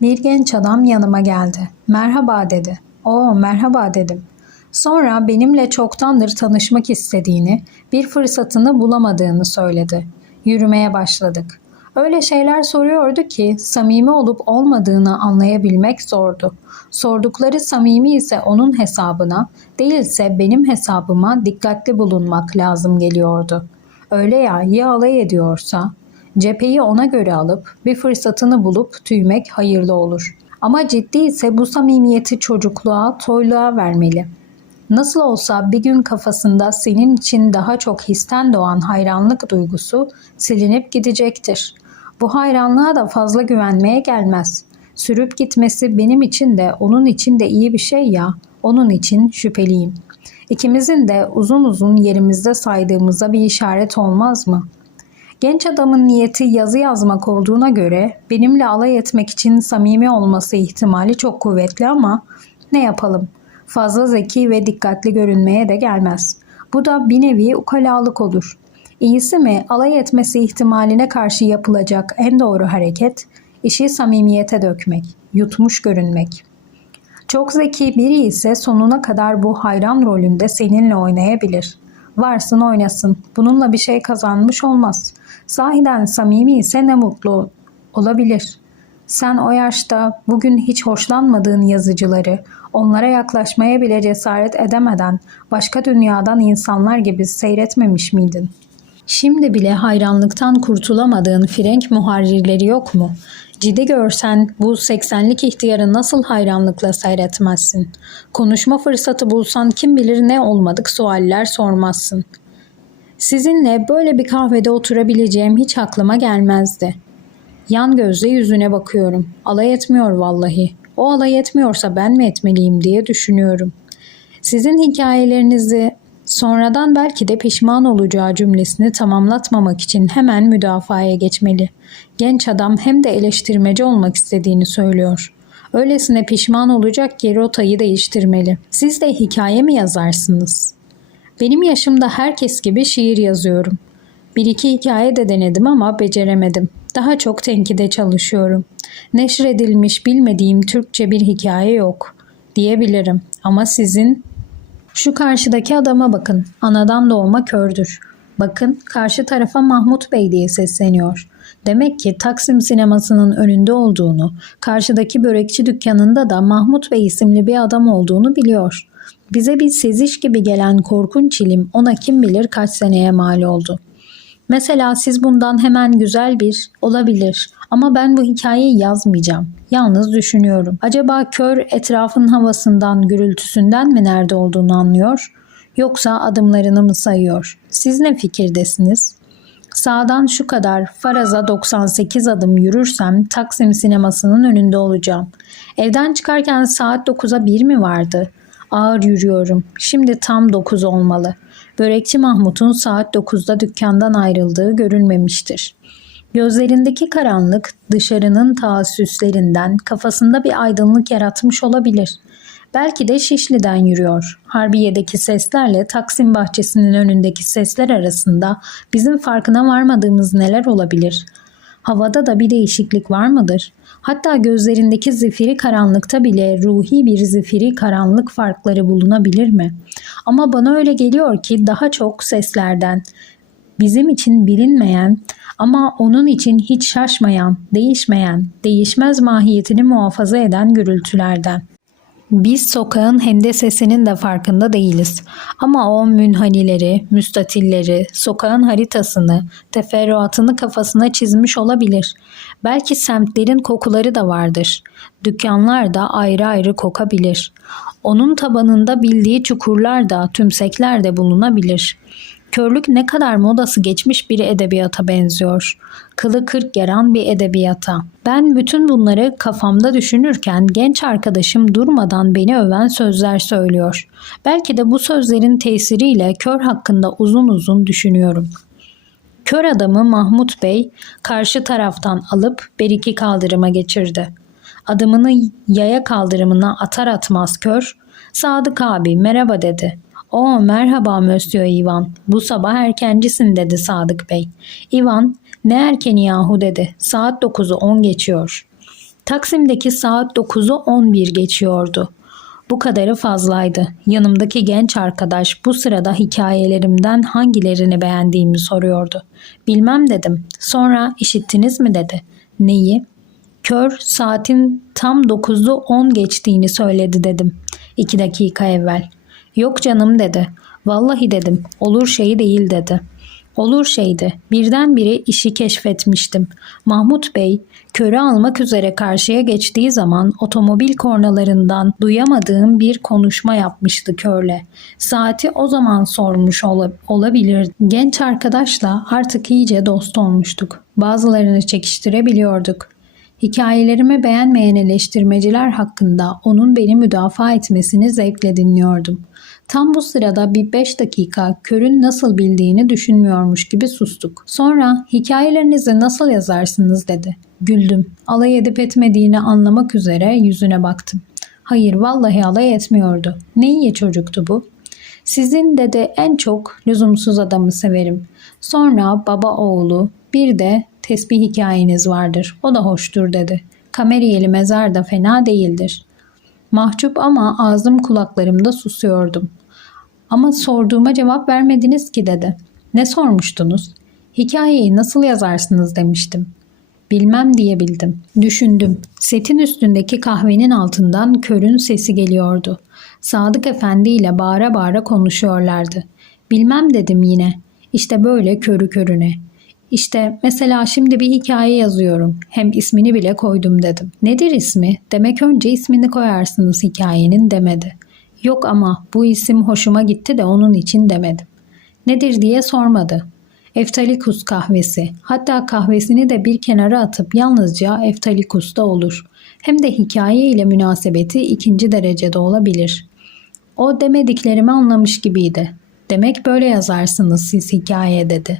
Bir genç adam yanıma geldi. Merhaba dedi. O merhaba dedim. Sonra benimle çoktandır tanışmak istediğini, bir fırsatını bulamadığını söyledi. Yürümeye başladık. Öyle şeyler soruyordu ki samimi olup olmadığını anlayabilmek zordu. Sordukları samimi ise onun hesabına, değilse benim hesabıma dikkatli bulunmak lazım geliyordu. Öyle ya ya alay ediyorsa, cepheyi ona göre alıp bir fırsatını bulup tüymek hayırlı olur. Ama ciddi ise bu samimiyeti çocukluğa, toyluğa vermeli. Nasıl olsa bir gün kafasında senin için daha çok histen doğan hayranlık duygusu silinip gidecektir. Bu hayranlığa da fazla güvenmeye gelmez. Sürüp gitmesi benim için de onun için de iyi bir şey ya. Onun için şüpheliyim. İkimizin de uzun uzun yerimizde saydığımıza bir işaret olmaz mı? Genç adamın niyeti yazı yazmak olduğuna göre benimle alay etmek için samimi olması ihtimali çok kuvvetli ama ne yapalım? Fazla zeki ve dikkatli görünmeye de gelmez. Bu da bir nevi ukalalık olur. İyisi mi alay etmesi ihtimaline karşı yapılacak en doğru hareket, işi samimiyete dökmek, yutmuş görünmek. Çok zeki biri ise sonuna kadar bu hayran rolünde seninle oynayabilir. Varsın oynasın. Bununla bir şey kazanmış olmaz. Sahiden samimi ise ne mutlu olabilir. Sen o yaşta bugün hiç hoşlanmadığın yazıcıları, onlara yaklaşmaya bile cesaret edemeden başka dünyadan insanlar gibi seyretmemiş miydin? Şimdi bile hayranlıktan kurtulamadığın frenk muharrirleri yok mu? Ciddi görsen bu 80'lik ihtiyarı nasıl hayranlıkla seyretmezsin? Konuşma fırsatı bulsan kim bilir ne olmadık sualler sormazsın. Sizinle böyle bir kahvede oturabileceğim hiç aklıma gelmezdi. Yan gözle yüzüne bakıyorum. Alay etmiyor vallahi. O alay etmiyorsa ben mi etmeliyim diye düşünüyorum. Sizin hikayelerinizi sonradan belki de pişman olacağı cümlesini tamamlatmamak için hemen müdafaya geçmeli. Genç adam hem de eleştirmeci olmak istediğini söylüyor. Öylesine pişman olacak ki rotayı değiştirmeli. Siz de hikaye mi yazarsınız? Benim yaşımda herkes gibi şiir yazıyorum. Bir iki hikaye de denedim ama beceremedim. Daha çok tenkide çalışıyorum. Neşredilmiş bilmediğim Türkçe bir hikaye yok diyebilirim. Ama sizin şu karşıdaki adama bakın. Anadan doğma kördür. Bakın karşı tarafa Mahmut Bey diye sesleniyor. Demek ki Taksim sinemasının önünde olduğunu, karşıdaki börekçi dükkanında da Mahmut Bey isimli bir adam olduğunu biliyor. Bize bir seziş gibi gelen korkunç ilim ona kim bilir kaç seneye mal oldu. Mesela siz bundan hemen güzel bir olabilir ama ben bu hikayeyi yazmayacağım. Yalnız düşünüyorum. Acaba kör etrafın havasından, gürültüsünden mi nerede olduğunu anlıyor? Yoksa adımlarını mı sayıyor? Siz ne fikirdesiniz? Sağdan şu kadar faraza 98 adım yürürsem Taksim sinemasının önünde olacağım. Evden çıkarken saat 9'a 1 mi vardı? Ağır yürüyorum. Şimdi tam 9 olmalı. Börekçi Mahmut'un saat 9'da dükkandan ayrıldığı görülmemiştir. Gözlerindeki karanlık dışarının taassüslerinden kafasında bir aydınlık yaratmış olabilir. Belki de Şişli'den yürüyor. Harbiye'deki seslerle Taksim bahçesinin önündeki sesler arasında bizim farkına varmadığımız neler olabilir? Havada da bir değişiklik var mıdır? Hatta gözlerindeki zifiri karanlıkta bile ruhi bir zifiri karanlık farkları bulunabilir mi? Ama bana öyle geliyor ki daha çok seslerden, bizim için bilinmeyen ama onun için hiç şaşmayan, değişmeyen, değişmez mahiyetini muhafaza eden gürültülerden. Biz sokağın hendesesinin de farkında değiliz. Ama o münhanileri, müstatilleri, sokağın haritasını, teferruatını kafasına çizmiş olabilir. Belki semtlerin kokuları da vardır. Dükkanlar da ayrı ayrı kokabilir. Onun tabanında bildiği çukurlar da, tümsekler de bulunabilir. Körlük ne kadar modası geçmiş bir edebiyata benziyor. Kılı kırk yaran bir edebiyata. Ben bütün bunları kafamda düşünürken genç arkadaşım durmadan beni öven sözler söylüyor. Belki de bu sözlerin tesiriyle kör hakkında uzun uzun düşünüyorum. Kör adamı Mahmut Bey karşı taraftan alıp beriki kaldırıma geçirdi. Adımını yaya kaldırımına atar atmaz kör, Sadık abi merhaba dedi. O merhaba Monsieur Ivan. Bu sabah erkencisin dedi Sadık Bey. Ivan ne erkeni yahu dedi. Saat 9'u 10 geçiyor. Taksim'deki saat 9'u 11 geçiyordu. Bu kadarı fazlaydı. Yanımdaki genç arkadaş bu sırada hikayelerimden hangilerini beğendiğimi soruyordu. Bilmem dedim. Sonra işittiniz mi dedi. Neyi? Kör saatin tam 9'u 10 geçtiğini söyledi dedim. İki dakika evvel. Yok canım dedi. Vallahi dedim. Olur şey değil dedi. Olur şeydi. Birdenbire işi keşfetmiştim. Mahmut Bey, körü almak üzere karşıya geçtiği zaman otomobil kornalarından duyamadığım bir konuşma yapmıştı körle. Saati o zaman sormuş ola- olabilir. Genç arkadaşla artık iyice dost olmuştuk. Bazılarını çekiştirebiliyorduk. Hikayelerimi beğenmeyen eleştirmeciler hakkında onun beni müdafaa etmesini zevkle dinliyordum. Tam bu sırada bir beş dakika körün nasıl bildiğini düşünmüyormuş gibi sustuk. Sonra hikayelerinizi nasıl yazarsınız dedi. Güldüm. Alay edip etmediğini anlamak üzere yüzüne baktım. Hayır vallahi alay etmiyordu. Ne iyi çocuktu bu. Sizin dedi en çok lüzumsuz adamı severim. Sonra baba oğlu bir de tesbih hikayeniz vardır. O da hoştur dedi. Kameriyeli mezar da fena değildir. Mahcup ama ağzım kulaklarımda susuyordum. Ama sorduğuma cevap vermediniz ki dedi. Ne sormuştunuz? Hikayeyi nasıl yazarsınız demiştim. Bilmem diyebildim. Düşündüm. Setin üstündeki kahvenin altından körün sesi geliyordu. Sadık Efendi ile bağıra bağıra konuşuyorlardı. Bilmem dedim yine. İşte böyle körü körüne. İşte mesela şimdi bir hikaye yazıyorum. Hem ismini bile koydum dedim. Nedir ismi? Demek önce ismini koyarsınız hikayenin demedi. Yok ama bu isim hoşuma gitti de onun için demedim. Nedir diye sormadı. Eftalikus kahvesi. Hatta kahvesini de bir kenara atıp yalnızca Eftalikus'ta olur. Hem de hikaye ile münasebeti ikinci derecede olabilir. O demediklerimi anlamış gibiydi. Demek böyle yazarsınız siz hikaye dedi.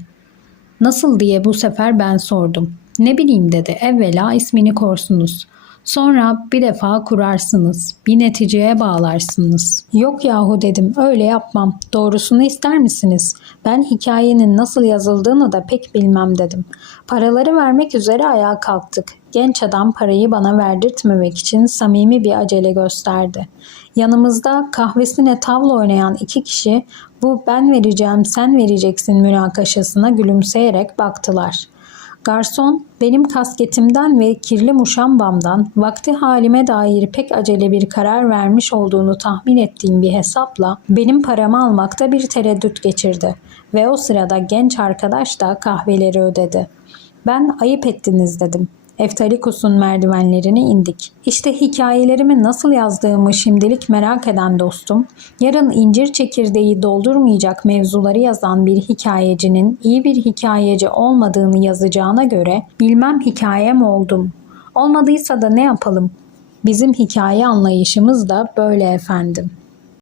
Nasıl diye bu sefer ben sordum. Ne bileyim dedi. Evvela ismini korsunuz. Sonra bir defa kurarsınız. Bir neticeye bağlarsınız. Yok yahu dedim. Öyle yapmam. Doğrusunu ister misiniz? Ben hikayenin nasıl yazıldığını da pek bilmem dedim. Paraları vermek üzere ayağa kalktık. Genç adam parayı bana verdirtmemek için samimi bir acele gösterdi. Yanımızda kahvesine tavla oynayan iki kişi bu ben vereceğim sen vereceksin münakaşasına gülümseyerek baktılar. Garson benim kasketimden ve kirli muşambamdan vakti halime dair pek acele bir karar vermiş olduğunu tahmin ettiğim bir hesapla benim paramı almakta bir tereddüt geçirdi ve o sırada genç arkadaş da kahveleri ödedi. Ben ayıp ettiniz dedim. Eftalikus'un merdivenlerini indik. İşte hikayelerimi nasıl yazdığımı şimdilik merak eden dostum, yarın incir çekirdeği doldurmayacak mevzuları yazan bir hikayecinin iyi bir hikayeci olmadığını yazacağına göre bilmem hikayem oldum. Olmadıysa da ne yapalım? Bizim hikaye anlayışımız da böyle efendim.